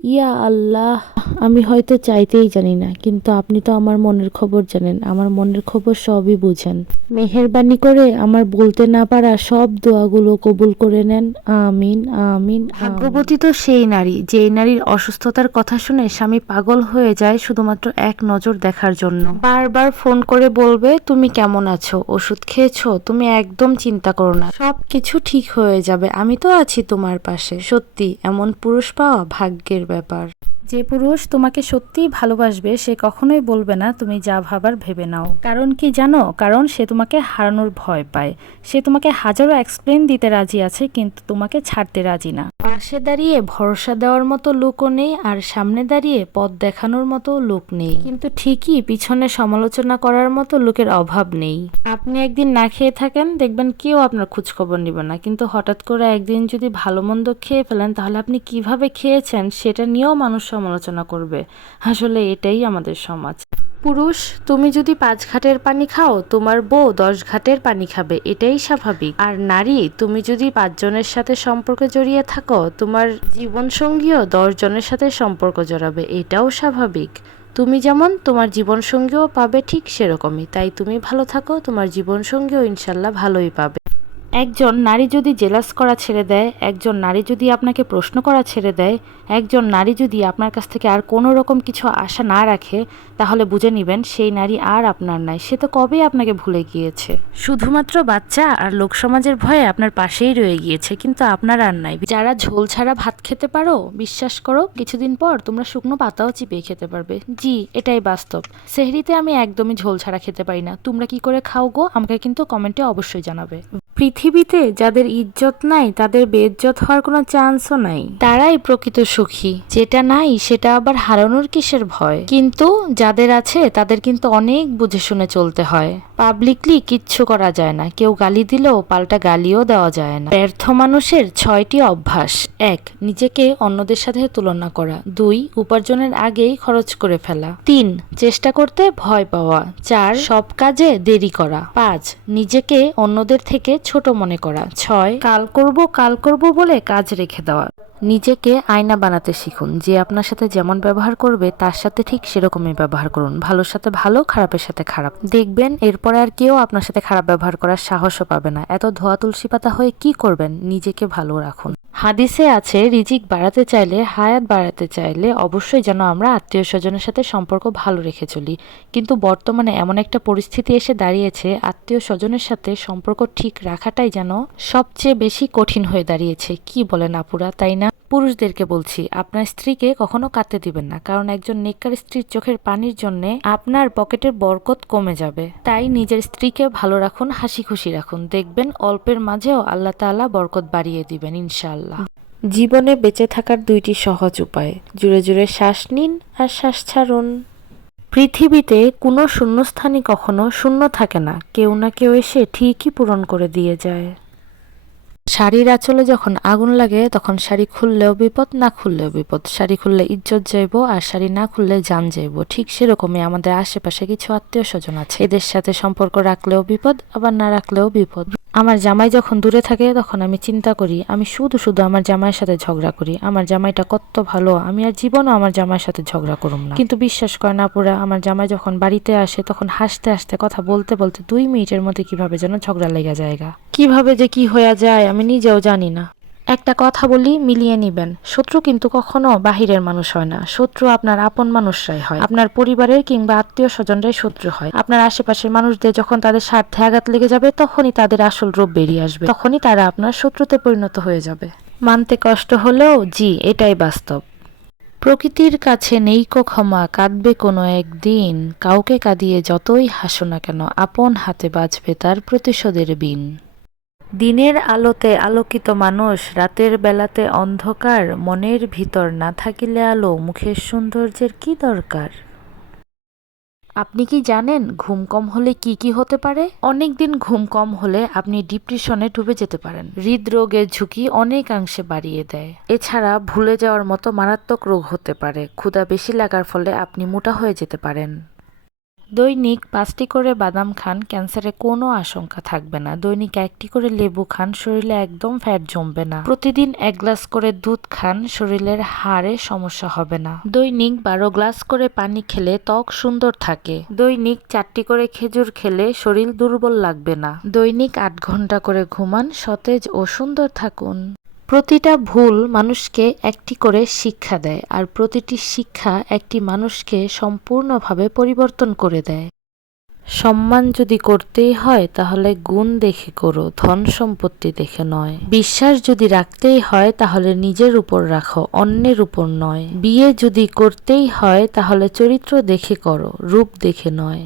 ইয়া আল্লাহ, আমি হয়তো চাইতেই জানি না, কিন্তু আপনি তো আমার মনের খবর জানেন, আমার মনের খবর সবই বুঝেন। মেহেরবানি করে আমার বলতে না পারা সব দোয়াগুলো কবুল করে নেন। আমিন আমিন। ভাগ্যবতী তো সেই নারী, যেই নারীর অসুস্থতার কথা শুনে স্বামী পাগল হয়ে যায় শুধুমাত্র এক নজর দেখার জন্য। বারবার ফোন করে বলবে তুমি কেমন আছো, ওষুধ খেয়েছো, তুমি একদম চিন্তা করো না, সব কিছু ঠিক হয়ে যাবে, আমি তো আছি তোমার পাশে। সত্যি এমন পুরুষ পাওয়া ভাগ্যের ব্যাপার। যে পুরুষ তোমাকে সত্যিই ভালোবাসবে সে কখনোই বলবে না তুমি যা ভাবার ভেবে নাও। কারণ কি জানো? কারণ সে তোমাকে হারানোর ভয় পায়। সে তোমাকে হাজারো এক্সপ্লেন দিতে রাজি আছে, কিন্তু তোমাকে ছাড়তে রাজি না। পাশে দাঁড়িয়ে ভরসা দেওয়ার মতো লোকও নেই, আর সামনে দাঁড়িয়ে পথ দেখানোর মতো লোক নেই, কিন্তু ঠিকই পিছনে সমালোচনা করার মতো লোকের অভাব নেই। আপনি একদিন না খেয়ে থাকেন, দেখবেন কেউ আপনার খোঁজখবর নেবে না, কিন্তু হঠাৎ করে একদিন যদি ভালো মন্দ খেয়ে ফেলেন তাহলে আপনি কিভাবে খেয়েছেন সেটা নিয়েও মানুষ সমালোচনা করবে। আসলে এটাই আমাদের সমাজ। পুরুষ, তুমি যদি 5 ঘাটের পানি খাও তোমার বউ 10 ঘাটের পানি খাবে, এটাই স্বাভাবিক। আর নারী, তুমি যদি 5 জনের সাথে সম্পর্কে জড়িয়ে থাকো তোমার জীবন সঙ্গীও 10 জনের সাথে সম্পর্ক জড়াবে, এটাও স্বাভাবিক। তুমি যেমন তোমার জীবন সঙ্গীও পাবে ঠিক সেরকমই, তাই তুমি ভালো থাকো, তোমার জীবন সঙ্গীও ইনশাল্লাহ ভালোই পাবে। একজন নারী যদি জেলাস করা ছেড়ে দেয়, একজন নারী যদি আপনাকে প্রশ্ন করা ছেড়ে দেয়, একজন নারী যদি আপনার কাছ থেকে আর কোনো রকম কিছু আশা না রাখে, তাহলে বুঝে নিবেন সেই নারী আর আপনার নাই, সে তো কবেই আপনাকে ভুলে গিয়েছে। শুধুমাত্র বাচ্চা আর লোকসমাজের ভয়ে আপনার পাশেই রয়ে গিয়েছে, কিন্তু আপনার আর নাই। যারা ঝোল ছাড়া ভাত খেতে পারো, বিশ্বাস করো কিছুদিন পর তোমরা শুকনো পাতাও চিবিয়ে খেতে পারবে। জি, এটাই বাস্তব। সেহরিতে আমি একদমই ঝোল ছাড়া খেতে পারি না, তোমরা কি করে খাও গো? আমাকে কিন্তু কমেন্টে অবশ্যই জানাবে। পৃথিবীতে যাদের ইজ্জত নাই তাদের বেইজ্জত হওয়ার কোনো চান্সও নাই, তারাই প্রকৃত সুখী। যেটা নাই সেটা আবার হারানোর কিসের ভয়? কিন্তু যাদের আছে তাদের কিন্তু অনেক বুঝে শুনে চলতে হয়। পাবলিকলি কিচ্ছু করা যায় না, কেউ গালি দিলেও পাল্টা গালিও দেওয়া যায় না। ব্যর্থ মানুষের 6টি অভ্যাস: 1. নিজেকে অন্যদের সাথে তুলনা করা। 2. উপার্জনের আগেই খরচ করে ফেলা। 3. চেষ্টা করতে ভয় পাওয়া। 4. সব কাজে দেরি করা। 5. নিজেকে অন্যদের থেকে ছোট মনে করা। 6. কাল করব বলে কাজ রেখে দেওয়া। নিজেকে আয়না বানাতে শিখুন, যে আপনার সাথে যেমন ব্যবহার করবে তার সাথে ঠিক সেরকমই ব্যবহার করুন। ভালোর সাথে ভালো, খারাপের সাথে খারাপ, দেখবেন এরপরে আর কেউ আপনার সাথে খারাপ ব্যবহার করার সাহসও পাবে না। এত ধোয়া তুলসী পাতা হয়ে কি করবেন? নিজেকে ভালো রাখুন। হাদিসে আছে, রিজিক বাড়াতে চাইলে, হায়াত বাড়াতে চাইলে অবশ্যই যেন আমরা আত্মীয় স্বজনের সাথে সম্পর্ক ভালো রেখে চলি। কিন্তু বর্তমানে এমন একটা পরিস্থিতি এসে দাঁড়িয়েছে, আত্মীয় স্বজনের সাথে সম্পর্ক ঠিক রাখাটাই যেন সবচেয়ে বেশি কঠিন হয়ে দাঁড়িয়েছে। কি বলেন আপুরা, তাই না? পুরুষদেরকে বলছি, আপনার স্ত্রীকে কখনো কাঁদতে দিবেন না, কারণ একজন নেককার স্ত্রীর চোখের পানির জন্য আপনার পকেটের বরকত কমে যাবে। তাই নিজের স্ত্রীকে ভালো রাখুন, হাসি খুশি রাখুন, দেখবেন অল্পের মাঝেও আল্লাহ তাআলা বরকত বাড়িয়ে দিবেন ইনশাআল্লাহ। জীবনে বেঁচে থাকার 2টি সহজ উপায়: জুড়ে জুড়ে শ্বাস নিন আর শ্বাস ছাড়ুন। পৃথিবীতে কোনো শূন্যস্থানই কখনো শূন্য থাকে না, কেউ না কেউ এসে ঠিকই পূরণ করে দিয়ে যায়। শাড়ির আঁচলে যখন আগুন লাগে তখন শাড়ি খুললেও বিপদ, না খুললেও বিপদ। শাড়ি খুললে ইজ্জত যাইব, আর শাড়ি না খুললে জান যাইব। ঠিক সেরকমই আমাদের আশেপাশে কিছু আত্মীয় স্বজন আছে, এদের সাথে সম্পর্ক রাখলেও বিপদ, আবার না রাখলেও বিপদ। আমার জামাই যখন দূরে থাকে তখন আমি চিন্তা করি, আমি শুধু শুধু আমার জামাইয়ের সাথে ঝগড়া করি। আমার জামাইটা কত ভালো, আমি আর জীবনও আমার জামাইয়ের সাথে ঝগড়া করুম না। কিন্তু বিশ্বাস করে না পুরা, আমার জামাই যখন বাড়িতে আসে তখন হাসতে হাসতে কথা বলতে বলতে 2 মিনিটের মধ্যে কিভাবে যেন ঝগড়া লেগে যায়গা। কিভাবে যে কি হয়ে যায় আমি নিজেও জানি না। একটা কথা বলি, মিলিয়ে নিবেন, শত্রু কিন্তু কখনো বাহিরের মানুষ হয় না, শত্রু আপনার আপন মানুষরাই হয়। আপনার পরিবারের কিংবা আত্মীয় স্বজনরাই শত্রু হয়। আপনার আশেপাশের মানুষদের যখন তাদের স্বার্থে আঘাত লেগে যাবে তখনই তাদের আসল রূপ বেরিয়ে আসবে, তখনই তারা আপনার শত্রুতে পরিণত হয়ে যাবে। মানতে কষ্ট হলেও জি, এটাই বাস্তব। প্রকৃতির কাছে নেই কো ক্ষমা, কাঁদবে কোনো একদিন, কাউকে কাঁদিয়ে যতই হাসো না কেন আপন হাতে বাজবে তার প্রতিশোধের বিন। দিনের আলোতে আলোকিত মানুষ, রাতের বেলাতে অন্ধকার, মনের ভিতর না থাকিলে আলো, মুখের সৌন্দর্যের কি দরকার? আপনি কি জানেন ঘুম কম হলে কি কি হতে পারে? অনেকদিন ঘুম কম হলে আপনি ডিপ্রেশনে ডুবে যেতে পারেন। হৃদরোগের ঝুঁকি অনেকাংশে বাড়িয়ে দেয়। এছাড়া ভুলে যাওয়ার মতো মারাত্মক রোগ হতে পারে। ক্ষুধা বেশি লাগার ফলে আপনি মোটা হয়ে যেতে পারেন। দৈনিক 5টি করে বাদাম খান, ক্যান্সারে কোনো আশঙ্কা থাকবে না। দৈনিক 1টি করে লেবু খান, শরীরে একদম ফ্যাট জমবে না। প্রতিদিন 1 গ্লাস করে দুধ খান, শরীরের হাড়ে সমস্যা হবে না। দৈনিক 12 গ্লাস করে পানি খেলে ত্বক সুন্দর থাকে। দৈনিক 4টি করে খেজুর খেলে শরীর দুর্বল লাগবে না। দৈনিক 8 ঘন্টা করে ঘুমান, সতেজ ও সুন্দর থাকুন। প্রতিটা ভুল মানুষকে একটি করে শিক্ষা দেয়, আর প্রতিটি শিক্ষা একটি মানুষকে সম্পূর্ণভাবে পরিবর্তন করে দেয়। সম্মান যদি করতেই হয় তাহলে গুণ দেখে করো, ধন সম্পত্তি দেখে নয়। বিশ্বাস যদি রাখতেই হয় তাহলে নিজের উপর রাখো, অন্যের উপর নয়। বিয়ে যদি করতেই হয় তাহলে চরিত্র দেখে করো, রূপ দেখে নয়।